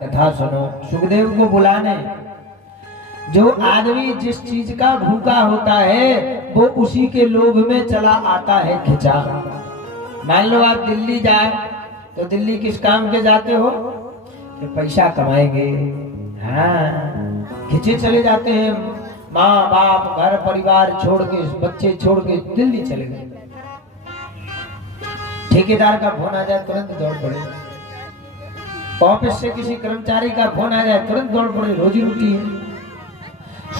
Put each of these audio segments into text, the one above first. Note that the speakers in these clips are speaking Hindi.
कथा सुनो। सुखदेव को बुलाने, जो आदमी जिस चीज का भूखा होता है वो उसी के लोभ में चला आता है खिंचा। मान लो आप दिल्ली जाए तो दिल्ली किस काम के जाते हो? कि पैसा कमाएंगे। हाँ, खिंचे चले जाते हैं, माँ बाप घर परिवार छोड़ के, बच्चे छोड़ के दिल्ली चले गए। ठेकेदार का फोन आ जाए तुरंत दौड़ पड़े, ऑफिस से किसी कर्मचारी का फोन आ जाए तुरंत दौड़ पड़े, रोजी रोटी है।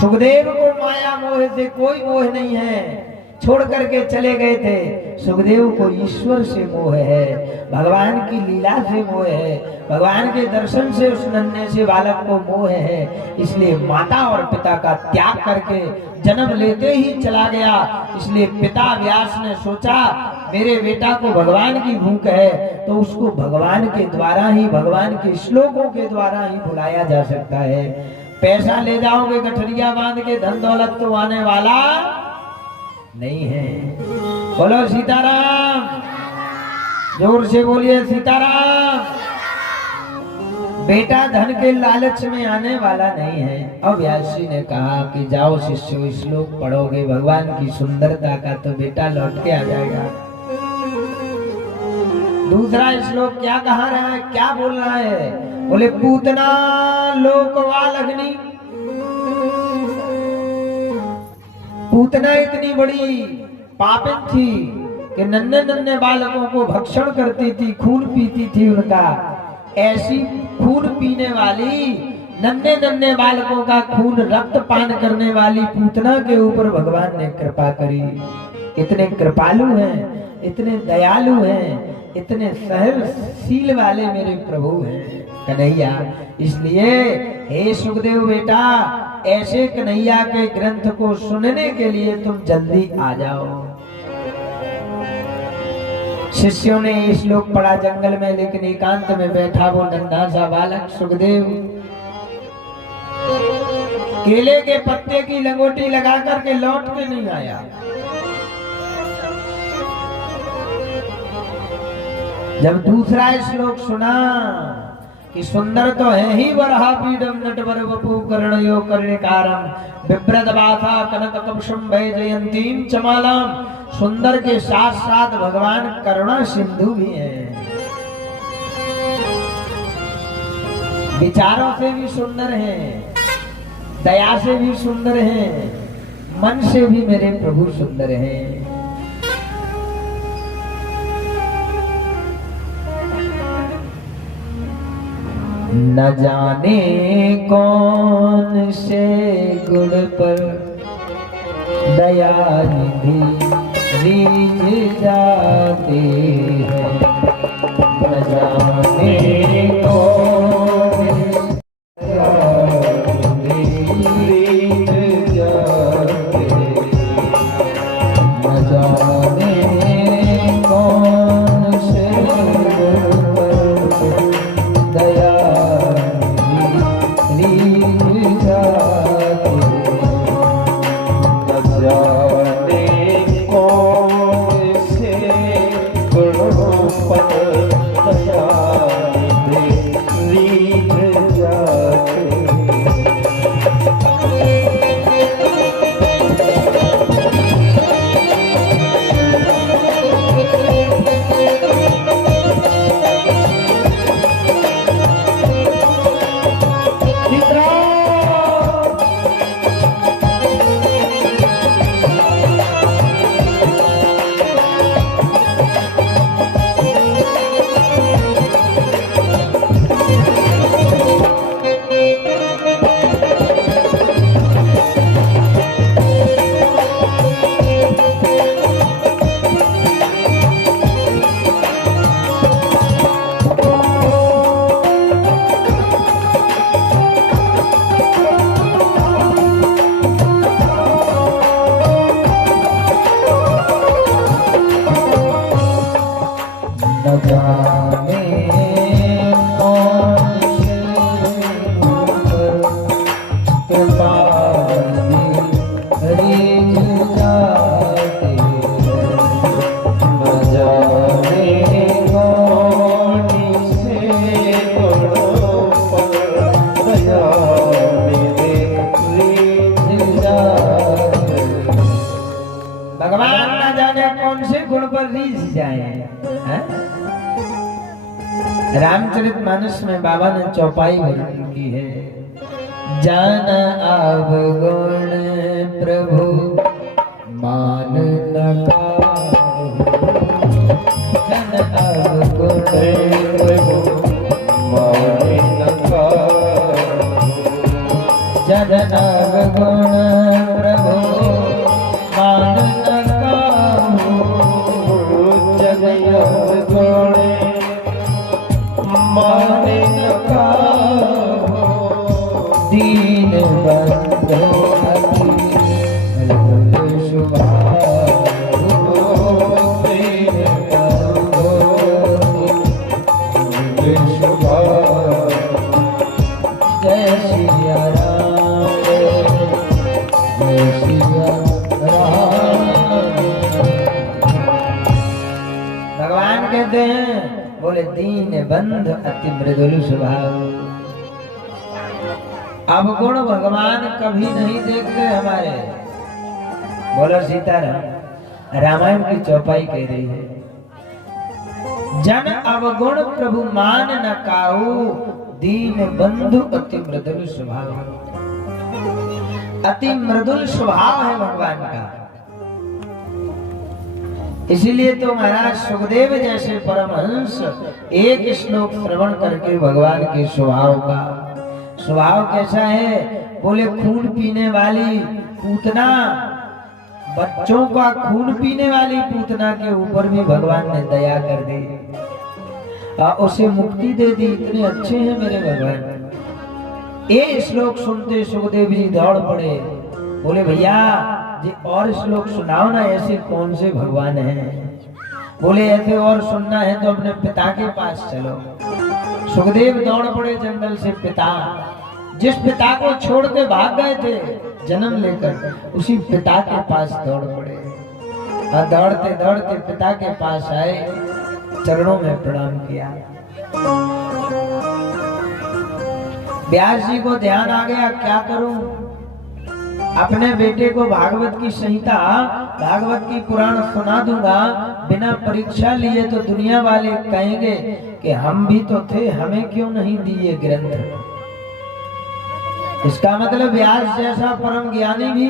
सुखदेव को माया मोह से कोई मोह नहीं है, छोड़ करके चले गए थे। सुखदेव को ईश्वर से मोह है, भगवान की लीला से मोह है, भगवान के दर्शन से उस नन्हे से बालक को मोह है। इसलिए माता और पिता का त्याग करके जन्म लेते ही चला गया। इसलिए पिता व्यास ने सोचा मेरे बेटा को भगवान की भूख है तो उसको भगवान के द्वारा ही, भगवान के श्लोकों के द्वारा ही बुलाया जा सकता है। पैसा ले जाओगे गठरिया बांध के, धन दौलत तो आने वाला नहीं है। बोलो सीताराम, जोर से बोलिए सीताराम। बेटा धन के लालच में आने वाला नहीं है। अब व्यास जी ने कहा कि जाओ शिष्यों, श्लोक पढ़ोगे भगवान की सुंदरता का तो बेटा लौट के आ जाएगा। दूसरा श्लोक क्या कहा रहा है, क्या बोल रहा है? बोले पूतना लोकवालग्नि। पूतना इतनी बड़ी पापिन थी कि नन्हे नन्हे बालकों को भक्षण करती थी, खून पीती थी उनका। ऐसी खून पीने वाली, नन्हे नन्हे बालकों का खून रक्त पान करने वाली पूतना के ऊपर भगवान ने कृपा करी। इतने कृपालु हैं, इतने दयालु हैं, इतने सहनशील वाले मेरे प्रभु हैं कन्हैया। इसलिए हे सुखदेव बेटा, ऐसे कन्हैया के ग्रंथ को सुनने के लिए तुम जल्दी आ जाओ। शिष्यों ने ये श्लोक पढ़ा जंगल में, लेकिन एकांत में बैठा वो नन्हा सा बालक सुखदेव केले के पत्ते की लंगोटी लगा करके लौट के नहीं आया। जब दूसरा श्लोक सुना कि सुंदर तो है ही वरहा पीडम नटवर वपु कर्णयो कर्णिकारम बिभ्रत वासा कनक कपशम वैजयंतीम चमालाम। सुंदर के साथ साथ भगवान करुणा सिंधु भी हैं, विचारों से भी सुंदर हैं, दया से भी सुंदर हैं, मन से भी मेरे प्रभु सुंदर हैं। न जाने कौन से गुण पर दया निधि रीझ जाते हैं। न जाने कौन रीझ जाते हैं। न जाने कौन से गुण पर दया पर सीख जाए हैं? रामचरितमानस में बाबा ने चौपाई वर्णन की है। जान अवगुण प्रभु मान न काहू, जन अवगुण प्रभु मान न काहू, जन अवगुण प्रभु मान न काहू, जन अवगुण मान न काहू, दीन बंधु अति मृदुल स्वभाव, दीन बंधु मृदुल स्वभाव। जय सिया राम, जय सिया राम। भगवान कहते हैं, बोले दीन बंधु अति मृदुल स्वभाव। अवगुण भगवान कभी नहीं देखते हमारे। बोलो सीताराम। रामायण की चौपाई कह रही है, जन अवगुण प्रभु मान न काहू, दीन बंधु अति मृदुल स्वभाव। अति मृदुल स्वभाव है भगवान का। इसीलिए तो महाराज सुखदेव जैसे परमहंस एक श्लोक श्रवण करके भगवान के स्वभाव कैसा है, बोले खून पीने वाली पूतना, बच्चों का खून पीने वाली पूतना के ऊपर भी भगवान ने दया कर दी और उसे मुक्ति दे दी। इतने अच्छे हैं मेरे भगवान। ये श्लोक सुनते सुखदेव जी दौड़ पड़े, बोले भैया जी और श्लोक सुनाओ ना, ऐसे कौन से भगवान हैं? बोले ऐसे और सुनना है तो अपने पिता के पास चलो। सुखदेव दौड़ पड़े जंगल से। पिता, जिस पिता को छोड़ के भाग गए थे जन्म लेकर, उसी पिता के पास दौड़ पड़े और दौड़ते दौड़ते पिता के पास आए, चरणों में प्रणाम किया। व्यास जी को ध्यान आ गया, क्या करूं? अपने बेटे को भागवत की संहिता, भागवत की पुराण सुना दूंगा बिना परीक्षा लिए तो दुनिया वाले कहेंगे कि हम भी तो थे, हमें क्यों नहीं दी ये ग्रंथ। इसका मतलब व्यास जैसा परम ज्ञानी भी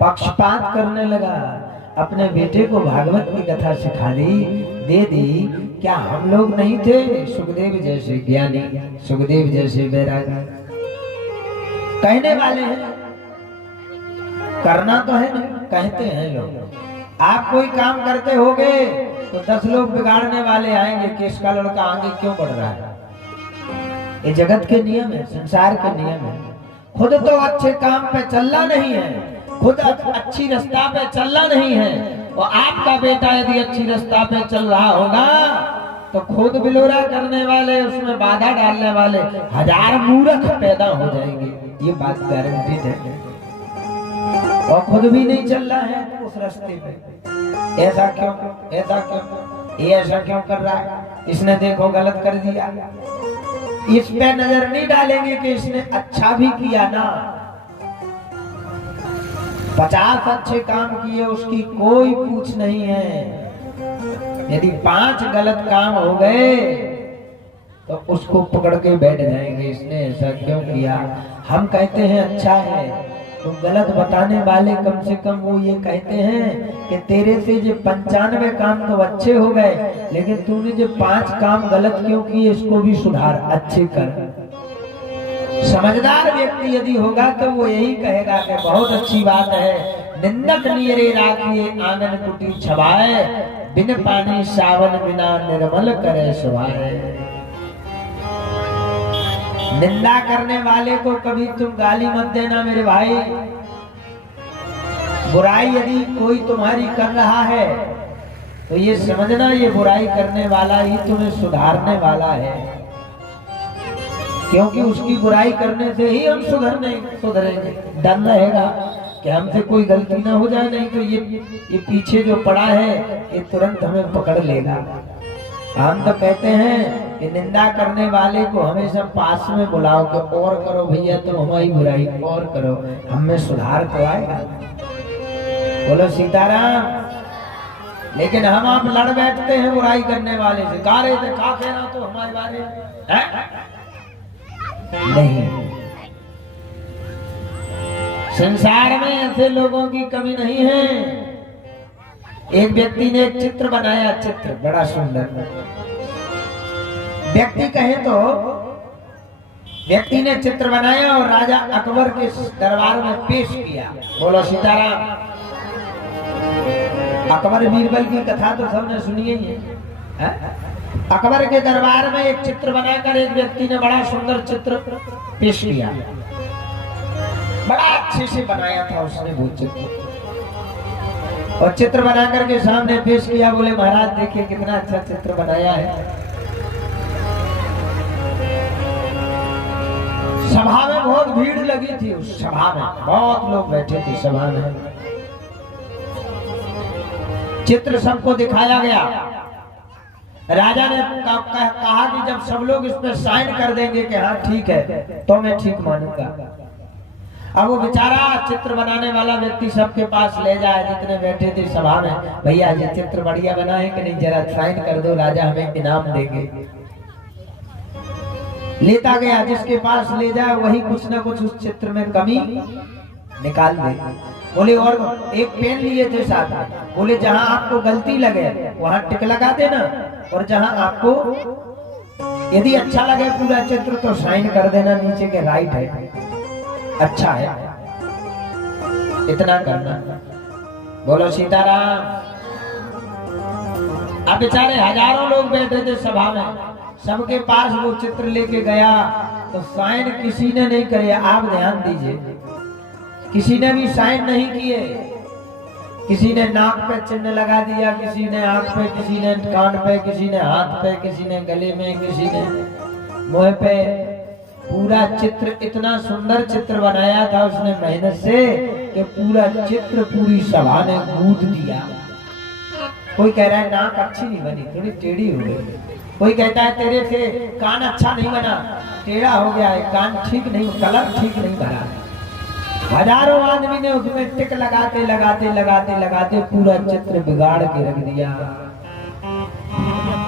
पक्षपात करने लगा। अपने बेटे को भागवत की कथा सिखा दी, दे दी। क्या हम लोग नहीं थे सुखदेव जैसे ज्ञानी, सुखदेव जैसे वैरागी? कहने वाले हैं, करना तो है नहीं, कहते हैं लोग। आप कोई काम करते होगे तो 10 लोग बिगाड़ने वाले आएंगे कि इसका लड़का आगे क्यों बढ़ रहा है। ये जगत के नियम है, संसार के नियम है। खुद तो अच्छे काम पे चलना नहीं है, खुद अच्छी रास्ता पे चलना नहीं है, और आपका बेटा यदि अच्छी रास्ता पे चल रहा होगा तो खुद बिलोरा करने वाले, उसमें बाधा डालने वाले 1000 मूर्ख पैदा हो जाएंगे। ये बात गारंटीड है। और खुद भी नहीं चल रहा है उस रास्ते पे। ऐसा क्यों, ऐसा क्यों, ये ऐसा क्यों कर रहा है, इसने देखो गलत कर दिया। इस पे नजर नहीं डालेंगे कि इसने अच्छा भी किया ना। 50 अच्छे काम किए, उसकी कोई पूछ नहीं है। यदि 5 गलत काम हो गए तो उसको पकड़ के बैठ जाएंगे, इसने ऐसा क्यों किया। हम कहते हैं अच्छा है, तो गलत बताने वाले कम से कम वो ये कहते हैं कि तेरे से जो 95 काम तो अच्छे हो गए, लेकिन तूने जो 5 काम गलत क्यों किए, इसको भी सुधार, अच्छे कर। समझदार व्यक्ति यदि होगा तो वो यही कहेगा कि बहुत अच्छी बात है। निंदक नियरे राखिए आंगन कुटी छवाए, बिन पानी सावन बिना निर्मल करे सुभाए। निंदा करने वाले को कभी तुम गाली मत देना मेरे भाई। बुराई यदि कोई तुम्हारी कर रहा है तो ये समझना ये बुराई करने वाला ही तुम्हें सुधारने वाला है, क्योंकि उसकी बुराई करने से ही हम सुधरेंगे। डर रहेगा कि हमसे कोई गलती ना हो जाए, नहीं तो ये पीछे जो पड़ा है ये तुरंत हमें पकड़ लेगा। हम तो कहते हैं कि निंदा करने वाले को हमेशा पास में बुलाओ कि और करो भैया, तुम हमारी बुराई और करो, हमें सुधार तो आएगा। बोलो सीताराम। लेकिन हम आप लड़ बैठते हैं बुराई करने वाले से, गा रहे थे का कहना तो हमारे बारे है? नहीं, संसार में ऐसे लोगों की कमी नहीं है। एक व्यक्ति ने एक चित्र बनाया, चित्र बड़ा सुंदर। व्यक्ति कहे तो व्यक्ति ने चित्र बनाया और राजा अकबर के दरबार में पेश किया। बोलो सीताराम। अकबर बीरबल की कथा तो सबने सुनी ही है। अकबर के दरबार में एक चित्र बनाकर एक व्यक्ति ने बड़ा सुंदर चित्र पेश किया। बड़ा अच्छे से बनाया था उसने वो चित्र, और चित्र बनाकर के सामने पेश किया। बोले महाराज देखिए कितना अच्छा चित्र बनाया है। सभा में बहुत भीड़ लगी थी, उस सभा में बहुत लोग बैठे थे सभा में। चित्र सबको दिखाया गया। राजा ने कहा कि जब सब लोग इस पे साइन कर देंगे कि हाँ ठीक है तो मैं ठीक मानूंगा। अब वो बेचारा चित्र बनाने वाला व्यक्ति सबके पास ले जाए जितने बैठे थे सभा में, भैया ये चित्र बढ़िया बना है कि नहीं, जरा साइन कर दो, राजा हमें इनाम देंगे। लेता गया, जिसके पास ले जाए वही कुछ ना कुछ उस चित्र में कमी निकाल दे। बोले और एक पेन लिए थे साथ में, बोले जहां आपको गलती लगे वहां टिक लगा देना, और जहां आपको यदि अच्छा लगे पूरा चित्र तो साइन कर देना नीचे के राइट है, अच्छा है, इतना करना। बोलो सीताराम। अब बेचारे हजारों लोग बैठे थे सभा में, सबके पास वो चित्र लेके गया तो साइन किसी ने नहीं करे। आप ध्यान दीजिए, किसी ने भी साइन नहीं किए। किसी ने नाक पे चिन्ह लगा दिया, किसी ने आंख पे, किसी ने कान पे, किसी ने हाथ पे, किसी ने गले में, किसी ने मुंह पे। पूरा चित्र, इतना सुंदर चित्र बनाया था उसने मेहनत से कि पूरा चित्र पूरी सभा ने गूंथ दिया। कोई कह रहा है नाक अच्छी नहीं बनी, थोड़ी टेढ़ी हो गई। कोई कहता है तेरे से कान अच्छा नहीं बना, टेढ़ा हो गया है, कान ठीक नहीं, कलर ठीक नहीं भरा। हजारों आदमी ने उसमें टिक लगाते लगाते लगाते लगाते पूरा चित्र बिगाड़ के रख दिया।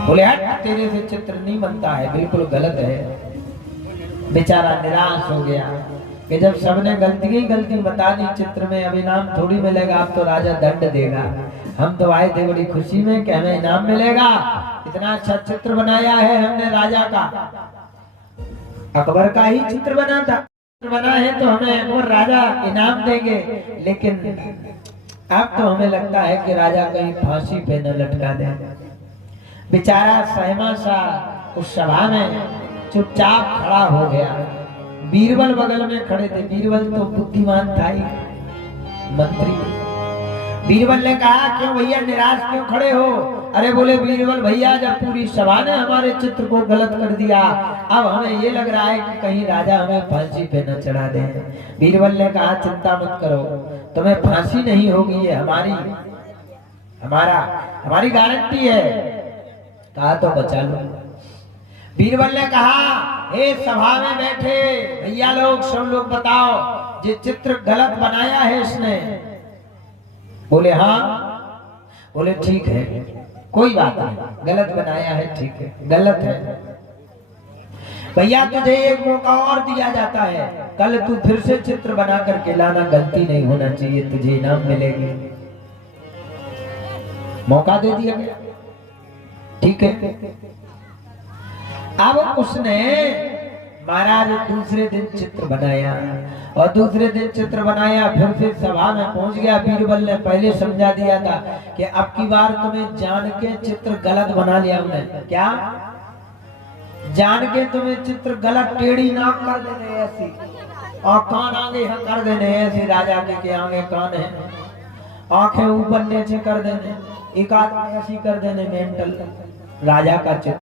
बोले हट, तेरे से चित्र नहीं बनता है, बिल्कुल गलत है। बेचारा निराश हो गया कि जब सबने गलती ही गलती बता दी चित्र में, अब इनाम थोड़ी मिलेगा, अब तो राजा दंड देगा। हम तो आए थे बड़ी खुशी में कि हमें इनाम मिलेगा, इतना अच्छा चित्र बनाया है हमने राजा का, अकबर का ही चित्र बना था, बना है तो हमें और राजा इनाम देंगे। लेकिन अब तो हमें लगता है कि राजा कहीं फांसी पे न लटका दे। बेचारा सहमा सा उस सभा में चुपचाप खड़ा हो गया। बीरबल बगल में खड़े थे। बीरबल तो बुद्धिमान था ही, मंत्री। बीरबल ने कहा क्यों भैया निराश क्यों खड़े हो? अरे बोले बीरबल भैया जब पूरी सभा ने हमारे चित्र को गलत कर दिया, अब हमें ये लग रहा है कि कहीं राजा हमें फांसी पे न चढ़ा दे। बीरबल ने कहा चिंता मत करो, तुम्हें फांसी नहीं होगी, ये हमारी गारंटी है। कहा तो बचा लो। बीरबल ने कहा हे सभा में बैठे भैया लोग, सब लोग बताओ ये चित्र गलत बनाया है इसने? बोले हाँ। बोले ठीक है, कोई बात नहीं, गलत बनाया है, ठीक है, गलत है भैया, तुझे एक मौका और दिया जाता है, कल तू फिर से चित्र बना करके लाना, गलती नहीं होना चाहिए, तुझे इनाम मिलेगी। मौका दे दिया गया, ठीक है। अब उसने महाराज दूसरे दिन चित्र बनाया, और दूसरे दिन चित्र बनाया, फिर से सभा में पहुंच गया। बीरबल ने पहले समझा दिया था कि अब की बार तुम्हें जान के चित्र गलत बना लिया हमने। क्या जान के तुम्हें चित्र गलत, टेढ़ी नाक कर देने ऐसी, और कान आगे कर देने ऐसे, राजा के आगे कान है, आंखें ऊपर नीचे कर देने, एक आदमी ऐसी कर देने, मेंटल राजा का चित्र।